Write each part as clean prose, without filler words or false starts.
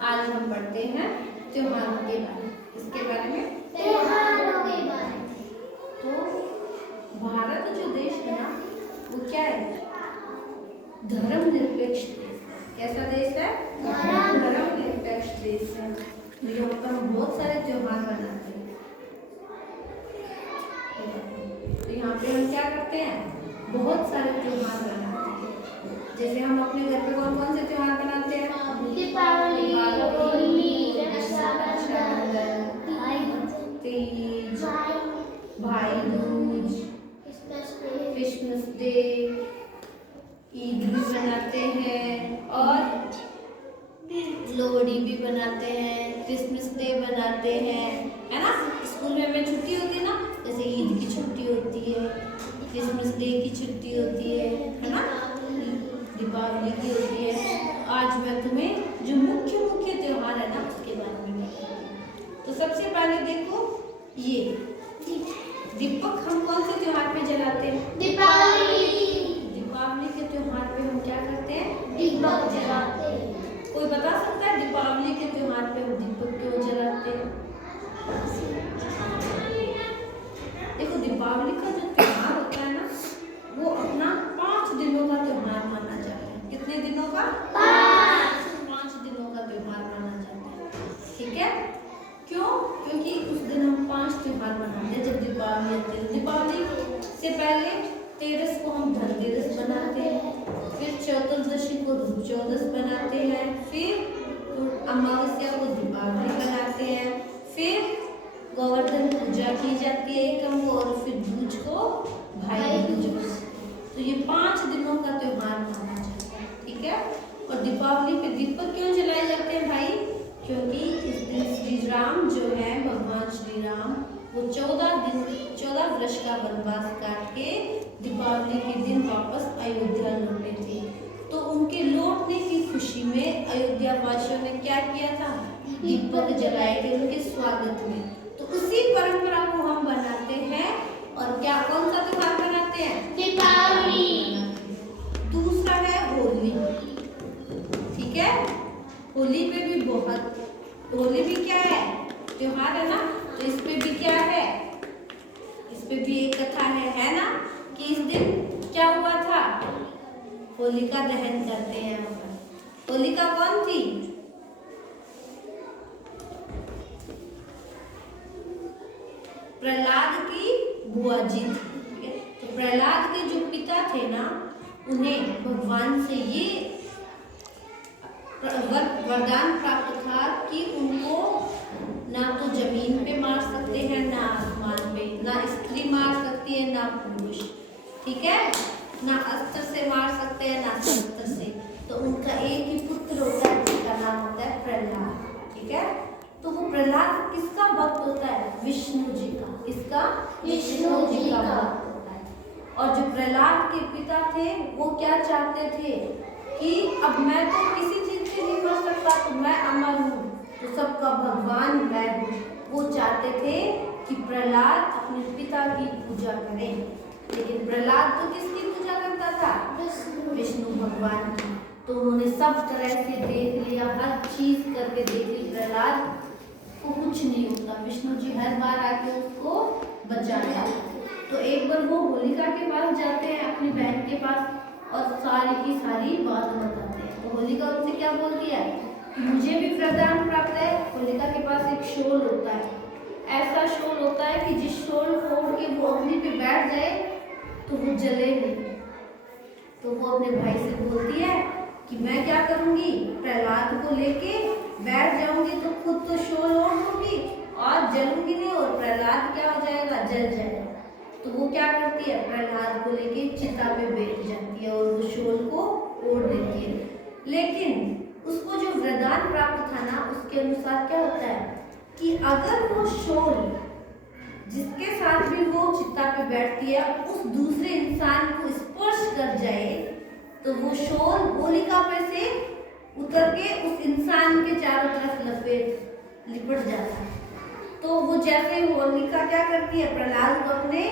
आज हम पढ़ते हैं त्योहारों के बारे में। इसके बारे में त्योहारों के बारे में। तो भारत जो देश है ना वो क्या है? धर्मनिरपेक्ष देश। कैसा देश है? धर्मनिरपेक्ष देश है। तो यहाँ पर हम बहुत सारे त्योहार मनाते हैं। तो यहाँ पे हम क्या करते हैं? बहुत सारे त्योहार मनाते हैं। जैसे हम अपने घर पे कौन कौन से त्योहार मनाते हैं? दीपावली, होली, रक्षाबंधन, तीज, भाई दूज, क्रिसमस डे, ईद भी बनाते हैं और लोहड़ी भी बनाते हैं, क्रिसमस डे बनाते हैं, है ना? स्कूल में हमें छुट्टी होती है ना, जैसे ईद की छुट्टी होती है, क्रिसमस डे की छुट्टी होती है ना, दीपावली की होती है। आज मैं तुम्हें जो मुख्य मुख्य त्योहार है ना उसके बारे में बताऊंगी। तो सबसे पहले देखो ये दीपक हम कौन से त्योहार पे जलाते हैं? दीपावली। दीपावली के त्योहार पे हम क्या करते हैं? दीपक जलाते हैं। कोई बता सकता है दीपावली के त्योहार पे हम दीपक क्यों जलाते हैं? देखो दीपावली का जो त्योहार होता है ना वो अपना 5 दिनों का त्योहार माना जाता है। कितने दिनों का? 5 दिनों का त्योहार माना जाता है। ठीक है? क्यों? क्योंकि उस दिन हम 5 त्योहार मनाते हैं। जब दीपावली आती है, दीपावली से पहले 13 को हम धनतेरस बनाते हैं, फिर चतुर्दशी को रूपचौदस बनाते हैं, फिर अमावस्या को दीपावली बनाते हैं, फिर गोवर्धन पूजा की जाती है एकम को, और फिर दूज को भाई दूज। तो ये 5 दिनों का त्योहार माना जाता है। ठीक है? और दीपावली पे दीपक क्यों जलाए जाते हैं भाई? क्योंकि इस दिन श्री राम जो है, भगवान श्री राम, वो 14 वर्ष का वनवास काट के दीपावली के दिन वापस अयोध्या लौटे थे। तो उनके लौटने की खुशी में अयोध्या वासियों ने क्या किया था? दीपक जलाए थे उनके स्वागत में। तो उसी परंपरा को हम बनाते हैं। और क्या कौन सा त्योहार बनाते हैं? दीपावली। दूसरा है होली। ठीक है? होली पे भी होली भी क्या है? त्योहार है ना। तो इस पे भी क्या है? इस पे भी एक कथा है ना, कि इस दिन क्या हुआ था? होलिका दहन करते हैं यहाँ पर। होलिका कौन थी? प्रहलाद की बुआ जी थी। तो प्रहलाद के जो पिता थे ना, उन्हें भगवान से ये वरदान प्राप्त था कि उनको ना तो जमीन पे मार सकते हैं, ना आसमान पे, ना स्त्री मार सकती है, ना पुरुष। ठीक है? ना अस्त्र से मार सकते हैं, ना शस्त्र से। तो उनका एक ही पुत्र होता है जिसका नाम होता है प्रहलाद। ठीक है? तो वो प्रहलाद किसका भक्त होता है? विष्णु जी का। किसका? विष्णु जी का भक्त होता है। और जो प्रहलाद के पिता थे वो क्या चाहते थे कि अब मैं तो किसी चीज से नहीं मर सकता, तो मैं अमर हूँ, तो सबका भगवान मैं हूँ। वो चाहते थे कि प्रहलाद अपने पिता की पूजा करें। लेकिन प्रहलाद तो किसकी पूजा करता था? विष्णु भगवान की। तो उन्होंने सब तरह से देख लिया, हर चीज करके देख ली, प्रहलाद को कुछ नहीं होता। विष्णु जी हर बार आके उसको बचाया। तो एक बार वो होलिका के पास जाते हैं, अपनी बहन के पास, और सारी की सारी बात बताते हैं। तो होलिका उनसे क्या बोलती है? मुझे भी वरदान प्राप्त है। होलिका के पास एक शोल होता है, ऐसा शोल होता है कि जिस शोल फोड़ के वो अग्नि पे बैठ जाए तो वो जले नहीं। तो वो अपने भाई से बोलती है कि मैं क्या करूंगी, प्रहलाद को लेके बैठ जाऊंगी तो खुद तो शोल ओढ़ लूंगी और जलूंगी नहीं, और प्रहलाद क्या हो जाएगा? जल जाएगा। तो वो क्या करती है? प्रहलाद को लेके चिता पे बैठ जाती है और वो शोल को ओढ़ देती है। लेकिन उसको जो वरदान प्राप्त था ना, उसके अनुसार क्या होता है कि अगर वो शोल जिसके साथ भी वो चिता पे बैठती है उस दूसरे इंसान को स्पर्श कर जाए, तो वो शोल होलिका पे से उतर के उस इंसान के चारों तरफ लिपट जाता है। तो वो जैसे होलिका क्या करती है? प्रहलाद को अपने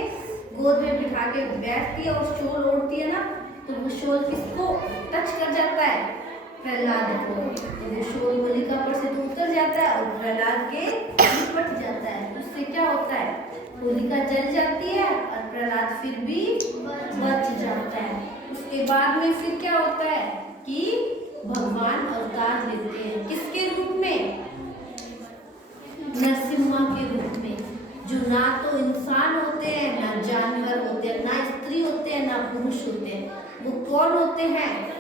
गोद में बिठा के बैठती है और शोल ओढ़ती है ना, तो वो शोल किसको टच कर जाता है? प्रहलाद को। तो वो शोल होलिका पर से और प्रहलाद के निपट जाता है। उससे क्या होता है, होलिका जल जाती है और प्रहलाद फिर भी बच जाता है। उसके बाद में फिर क्या होता है कि भगवान अवतार लेते हैं, किसके रूप में, नरसिम्हा के रूप में, जो ना तो इंसान होते हैं ना जानवर होते हैं, ना स्त्री होते हैं ना पुरुष होते हैं। वो कौन होते हैं,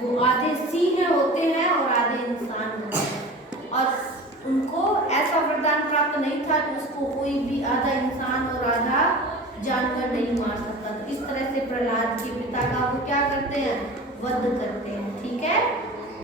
वो आधे सिंह होते हैं और आधे इंसान होते हैं। और उनको ऐसा वरदान प्राप्त नहीं था कि उसको कोई भी आधा इंसान और आधा जानवर नहीं मार सकता। तो इस तरह से प्रहलाद के पिता का वो क्या करते हैं, वध करते हैं। ठीक है।